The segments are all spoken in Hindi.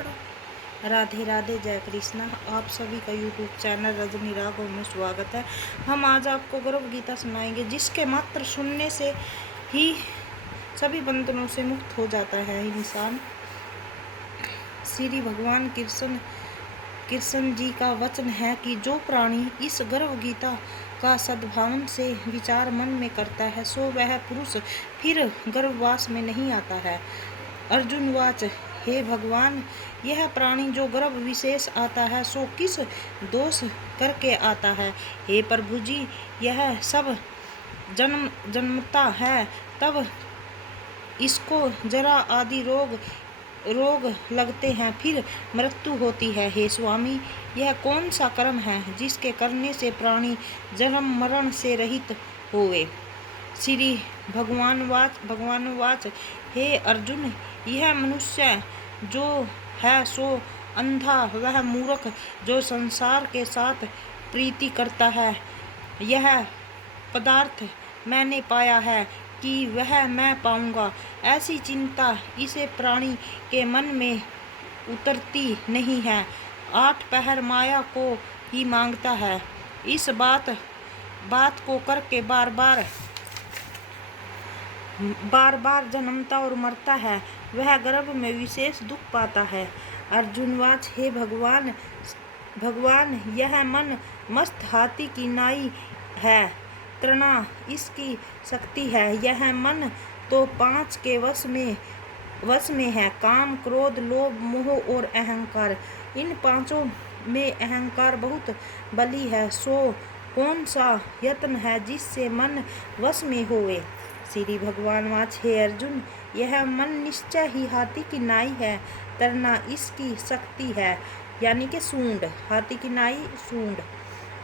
राधे राधे, जय कृष्णा। आप सभी का यूट्यूब चैनल रजनी राघव में स्वागत है। हम आज आपको गर्भ गीता सुनाएंगे, जिसके मात्र सुनने से ही सभी बंधनों से मुक्त हो जाता है इंसान। श्री भगवान कृष्ण जी का वचन है कि जो प्राणी इस गर्भ गीता का सद्भावन से विचार मन में करता है, सो वह पुरुष फिर गर्भवास में नहीं आता है। अर्जुन वाच, हे भगवान, यह प्राणी जो गर्भ विशेष आता है, सो किस दोष करके आता है? हे प्रभु जी, यह सब जन्मता है, तब इसको जरा आदि रोग लगते हैं, फिर मृत्यु होती है। हे स्वामी, यह कौन सा कर्म है जिसके करने से प्राणी जन्म मरण से रहित होवे? श्री भगवान वाच, हे अर्जुन, यह मनुष्य जो है सो अंधा, वह मूर्ख जो संसार के साथ प्रीति करता है। यह पदार्थ मैंने पाया है कि वह मैं पाऊंगा, ऐसी चिंता इसे प्राणी के मन में उतरती नहीं है। 8 पहर माया को ही मांगता है। इस बात को करके बार बार जन्मता और मरता है, वह गर्भ में विशेष दुख पाता है। अर्जुनवाच, हे भगवान, यह मन मस्त हाथी की नाई है, तृणा इसकी शक्ति है। यह मन तो 5 के वश में है, काम, क्रोध, लोभ, मोह और अहंकार। इन 5 में अहंकार बहुत बली है, सो कौन सा यत्न है जिससे मन वश में होवे? श्री भगवान वाच, हे अर्जुन, यह मन निश्चय ही हाथी की नाई है, तरना इसकी शक्ति है, यानी कि सूंड, हाथी की नाई सूंड।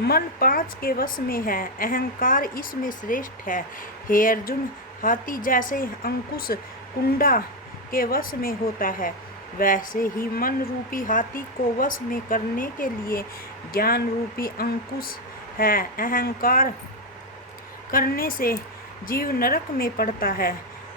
मन 5 के वश में है, अहंकार इसमें श्रेष्ठ है। हे अर्जुन, हाथी जैसे अंकुश कुंडा के वश में होता है, वैसे ही मन रूपी हाथी को वश में करने के लिए ज्ञान रूपी अंकुश है। अहंकार करने से जीव नरक में पड़ता है।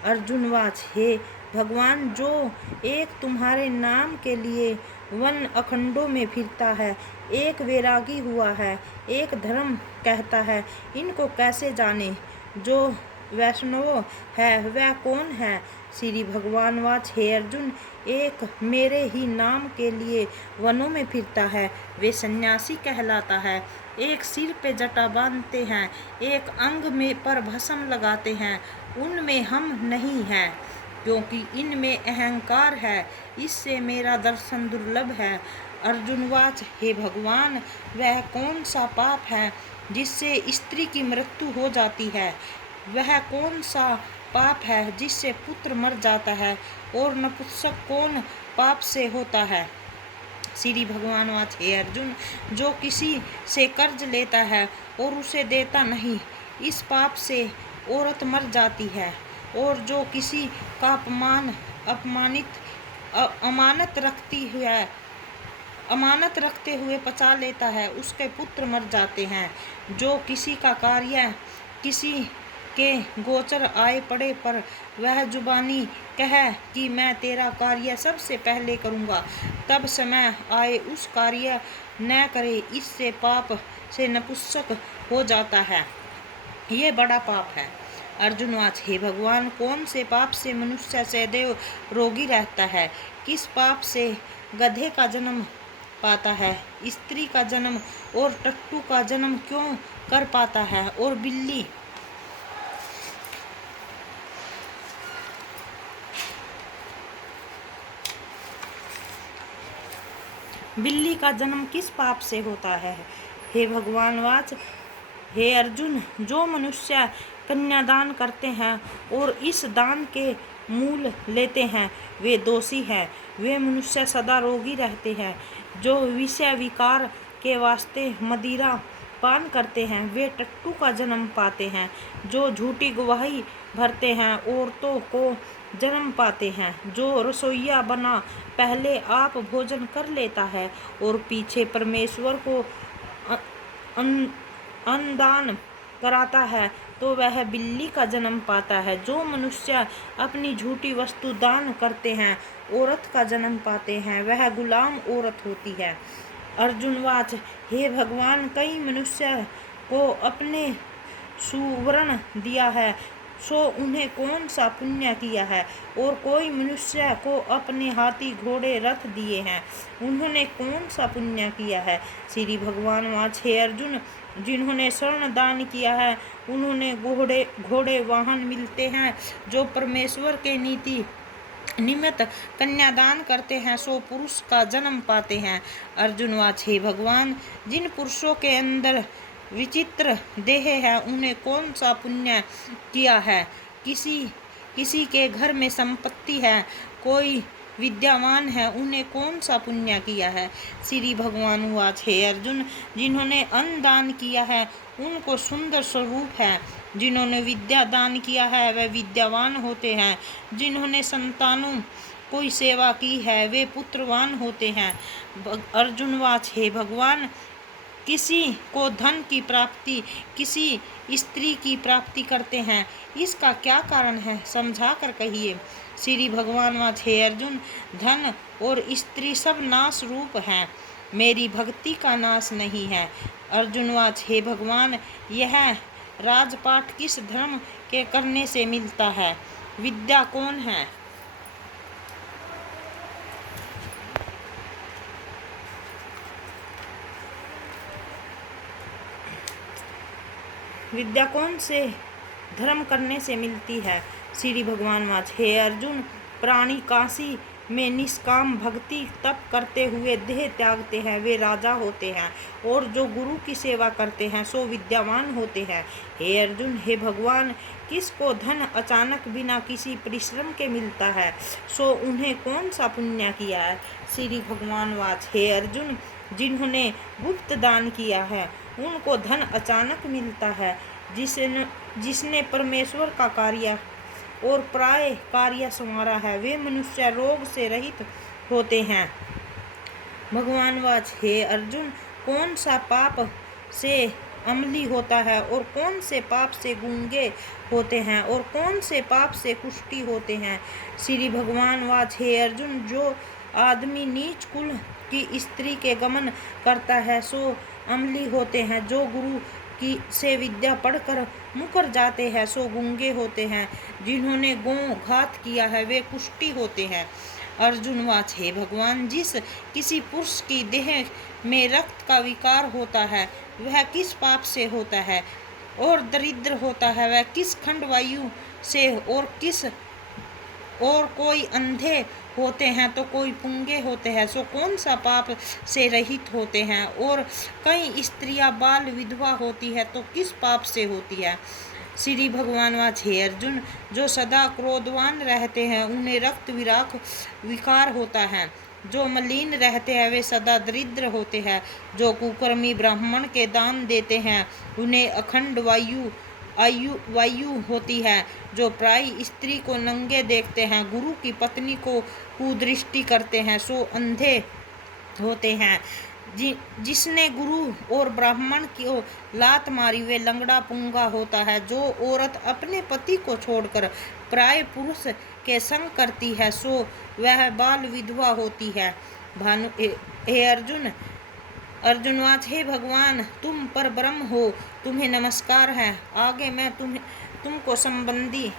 अर्जुनवाच, हे भगवान, जो एक तुम्हारे नाम के लिए वन अखंडों में फिरता है, एक वैरागी हुआ है, एक धर्म कहता है, इनको कैसे जाने? जो वैष्णव है वह कौन है? श्री भगवान वाच, हे अर्जुन, एक मेरे ही नाम के लिए वनों में फिरता है, वे सन्यासी कहलाता है। एक सिर पे जटा बांधते हैं, एक अंग में पर भस्म लगाते हैं, उनमें हम नहीं हैं, क्योंकि इनमें अहंकार है, इससे मेरा दर्शन दुर्लभ है। अर्जुनवाच, हे भगवान, वह कौन सा पाप है जिससे स्त्री की मृत्यु हो जाती है? वह कौन सा पाप है जिससे पुत्र मर जाता है? और नपुंसक कौन पाप से होता है? श्री भगवान वाच, हे अर्जुन, जो किसी से कर्ज लेता है और उसे देता नहीं, इस पाप से औरत मर जाती है। और जो किसी का अमानत रखते हुए पचा लेता है, उसके पुत्र मर जाते हैं। जो किसी का कार्य किसी के गोचर आए पड़े पर वह जुबानी कहे कि मैं तेरा कार्य सबसे पहले करूँगा, तब समय आए उस कार्य न करे, इससे पाप से नपुंसक हो जाता है। ये बड़ा पाप है। अर्जुनवाच, हे भगवान, कौन से पाप से मनुष्य सदैव रोगी रहता है? किस पाप से गधे का जन्म पाता है, स्त्री का जन्म और टट्टू का जन्म क्यों कर पाता है, और बिल्ली का जन्म किस पाप से होता है? हे भगवान वाच, हे अर्जुन, जो मनुष्य कन्यादान करते हैं और इस दान के मूल लेते हैं, वे दोषी हैं। वे मनुष्य सदा रोगी रहते हैं। जो विषय विकार के वास्ते मदिरा पान करते हैं, वे टट्टू का जन्म पाते हैं। जो झूठी गवाही भरते हैं, औरतों को जन्म पाते हैं। जो रसोइया बना पहले आप भोजन कर लेता है और पीछे परमेश्वर को अन्नदान कराता है, तो वह बिल्ली का जन्म पाता है। जो मनुष्य अपनी झूठी वस्तु दान करते हैं औरत का जन्म पाते हैं, वह गुलाम औरत होती है। अर्जुनवाच, हे भगवान, कई मनुष्य को अपने सुवर्ण दिया है, सो उन्हें कौन सा पुण्य किया है? और कोई मनुष्य को अपने हाथी घोड़े रथ दिए हैं, उन्होंने कौन सा पुण्य किया है? श्री भगवान वाच, हे अर्जुन, जिन्होंने स्वर्ण दान किया है उन्होंने घोड़े वाहन मिलते हैं। जो परमेश्वर के नीति निमित्त कन्यादान करते हैं सो पुरुष का जन्म पाते हैं। अर्जुन वाच, हे भगवान, जिन पुरुषों के अंदर विचित्र देह है उन्हें कौन सा पुण्य किया है? किसी के घर में संपत्ति है, कोई विद्यावान है, उन्हें कौन सा पुण्य किया है? श्री भगवान वाच, हे अर्जुन, जिन्होंने अन्न दान किया है उनको सुंदर स्वरूप है। जिन्होंने विद्या दान किया है वे विद्यावान होते हैं। जिन्होंने संतानों कोई सेवा की है वे पुत्रवान होते हैं। अर्जुन वाच, हे भगवान, किसी को धन की प्राप्ति, किसी स्त्री की प्राप्ति करते हैं, इसका क्या कारण है? समझा कर कहिए। श्री भगवान वाच, हे अर्जुन, धन और स्त्री सब नाश रूप हैं, मेरी भक्ति का नाश नहीं है। अर्जुन वाच, हे भगवान, यह राजपाट किस धर्म के करने से मिलता है? विद्या कौन है? विद्या कौन से धर्म करने से मिलती है? श्री भगवान वाच, हे अर्जुन, प्राणी काशी में निष्काम भक्ति तप करते हुए देह त्यागते हैं, वे राजा होते हैं। और जो गुरु की सेवा करते हैं सो विद्यावान होते हैं। हे अर्जुन, हे भगवान, किसको धन अचानक बिना किसी परिश्रम के मिलता है, सो उन्हें कौन सा पुण्य किया है? श्री भगवान वाच, हे अर्जुन, जिन्होंने गुप्त दान किया है उनको धन अचानक मिलता है। जिसने परमेश्वर का कार्य और प्राय कार्य संवारा है, वे मनुष्य रोग से रहित होते हैं। भगवान वाच, हे अर्जुन, कौन सा पाप से अमली होता है और कौन से पाप से गूंगे होते हैं और कौन से पाप से कुष्ठी होते हैं? श्री भगवान वाच, हे अर्जुन, जो आदमी नीच कुल की स्त्री के गमन करता है सो अमली होते हैं। जो गुरु की से विद्या पढ़कर मुकर जाते हैं सो गूंगे होते हैं। जिन्होंने गौ घात किया है वे कुष्ठी होते हैं। अर्जुन वाच, हे भगवान, जिस किसी पुरुष की देह में रक्त का विकार होता है वह किस पाप से होता है? और दरिद्र होता है वह किस खंडवायु से? और कोई अंधे होते हैं तो कोई पुंगे होते हैं, सो कौन सा पाप से रहित होते हैं? और कई स्त्रियां बाल विधवा होती है तो किस पाप से होती है? श्री भगवान वाच, हे अर्जुन, जो सदा क्रोधवान रहते हैं उन्हें रक्त विकार होता है। जो मलिन रहते हैं वे सदा दरिद्र होते हैं। जो कुकर्मी ब्राह्मण के दान देते हैं उन्हें अखंड वायु होती है। जो प्राय स्त्री को नंगे देखते हैं, गुरु की पत्नी को कुदृष्टि करते हैं, सो अंधे होते हैं। जिसने गुरु और ब्राह्मण की लात मारी वे लंगड़ा पुंगा होता है। जो औरत अपने पति को छोड़कर प्राय पुरुष के संग करती है सो वह बाल विधवा होती है। हे अर्जुन, अर्जुनवाच, हे भगवान, तुम पर ब्रह्म हो, तुम्हें नमस्कार है। आगे मैं तुमको संबंधी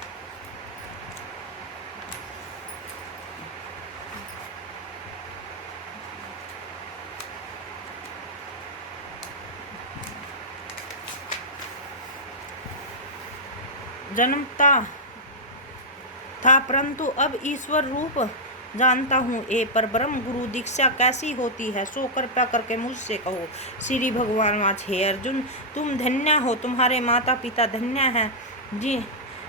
जन्मता था परंतु अब ईश्वर रूप जानता हूँ। ए पर ब्रह्म गुरु दीक्षा कैसी होती है सो कृपया करके मुझसे कहो। श्री भगवान वाच, हे अर्जुन, तुम धन्य हो, तुम्हारे माता पिता धन्य हैं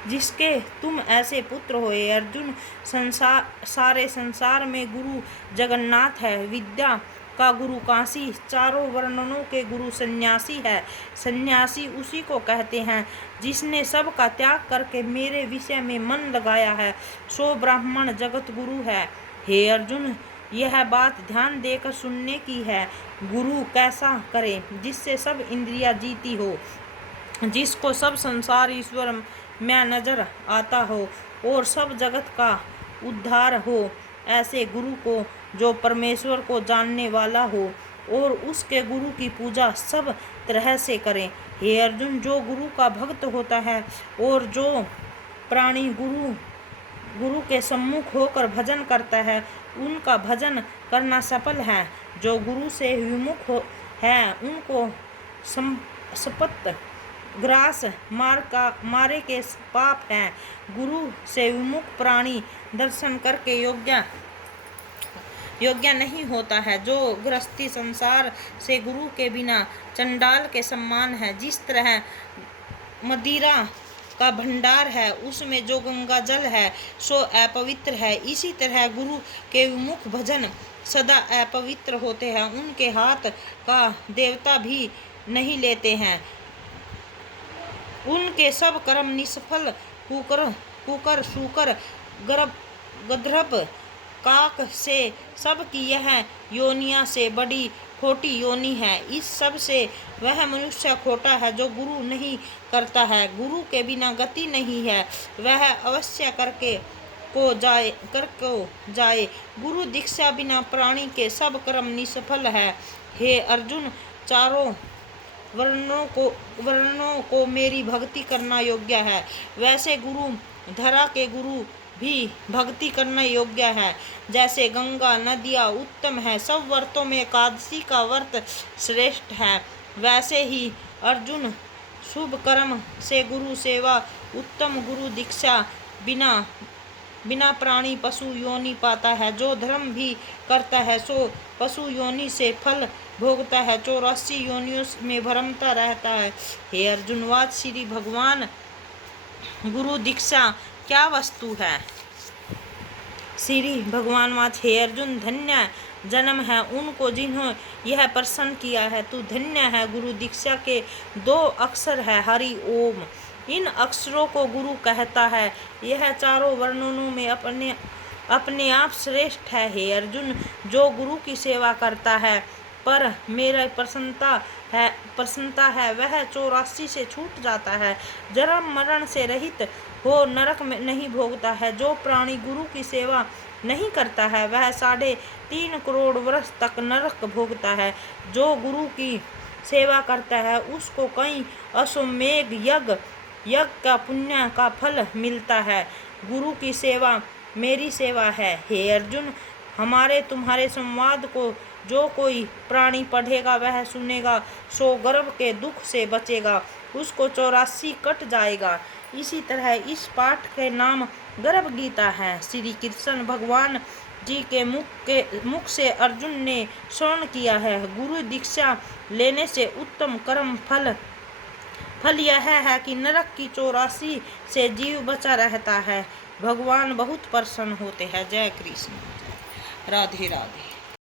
जिसके तुम ऐसे पुत्र हो। हे अर्जुन, सारे संसार में गुरु जगन्नाथ है। विद्या का गुरु काशी, चारों वर्णनों के गुरु सन्यासी है। सन्यासी उसी को कहते हैं जिसने सब का त्याग करके मेरे विषय में मन लगाया है, सो ब्राह्मण जगत गुरु है। हे अर्जुन, यह बात ध्यान देकर सुनने की है। गुरु कैसा करे जिससे सब इंद्रियां जीती हो, जिसको सब संसार ईश्वर में नजर आता हो और सब जगत का उद्धार हो, ऐसे गुरु को जो परमेश्वर को जानने वाला हो और उसके गुरु की पूजा सब तरह से करे। हे अर्जुन, जो गुरु का भक्त होता है और जो प्राणी गुरु के सम्मुख होकर भजन करता है, उनका भजन करना सफल है। जो गुरु से विमुख है उनको सपत ग्रास मारे के पाप हैं। गुरु से विमुख प्राणी दर्शन करके योग्य नहीं होता है। जो गृहस्थी संसार से गुरु के बिना चंडाल के समान है। जिस तरह मदिरा का भंडार है, उसमें जो गंगा जल है सो अपवित्र है, इसी तरह गुरु के विमुख भजन सदा अपवित्र होते हैं। उनके हाथ का देवता भी नहीं लेते हैं। उनके सब कर्म निष्फल कुकर सूकर गंधर्व काक से सबकी यह योनिया से बड़ी खोटी योनि है। इस सब से वह मनुष्य खोटा है जो गुरु नहीं करता है। गुरु के बिना गति नहीं है, वह अवश्य करके जाए। गुरु दीक्षा बिना प्राणी के सब कर्म निष्फल है। हे अर्जुन, चारों वर्णों को मेरी भक्ति करना योग्य है, वैसे गुरु धरा के गुरु भी भक्ति करना योग्य है। जैसे गंगा नदियाँ उत्तम है, सब व्रतों में एकादशी का व्रत श्रेष्ठ है, वैसे ही अर्जुन शुभ कर्म से गुरु सेवा उत्तम। गुरु दीक्षा बिना प्राणी पशु योनि पाता है। जो धर्म भी करता है सो पशु योनि से फल भोगता है, 84 योनियों में भ्रमता रहता है। हे अर्जुन, वाच श्री भगवान गुरु दीक्षा क्या वस्तु है? श्री भगवान वाच, हे अर्जुन, धन्य जन्म है उनको जिन्हों यह प्रसन्न किया है। तू धन्य है। गुरु दीक्षा के 2 अक्षर है, हरि ओम। इन अक्षरों को गुरु कहता है। यह चारों वर्णों में अपने आप श्रेष्ठ है। हे अर्जुन, जो गुरु की सेवा करता है पर मेरा प्रसन्नता है वह 84 से छूट जाता है, जन्म मरण से रहित हो नरक में नहीं भोगता है। जो प्राणी गुरु की सेवा नहीं करता है वह 3.5 करोड़ वर्ष तक नरक भोगता है। जो गुरु की सेवा करता है उसको कई अश्वमेध यज्ञ का पुण्य का फल मिलता है। गुरु की सेवा मेरी सेवा है। हे अर्जुन, हमारे तुम्हारे संवाद को जो कोई प्राणी पढ़ेगा वह सुनेगा सो गर्भ के दुख से बचेगा, उसको 84 कट जाएगा। इसी तरह इस पाठ के नाम गर्भ गीता है। श्री कृष्ण भगवान जी के मुख से अर्जुन ने श्रवण किया है। गुरु दीक्षा लेने से उत्तम कर्म फल यह है कि नरक की 84 से जीव बचा रहता है। भगवान बहुत प्रसन्न होते हैं। जय कृष्ण, राधे राधे।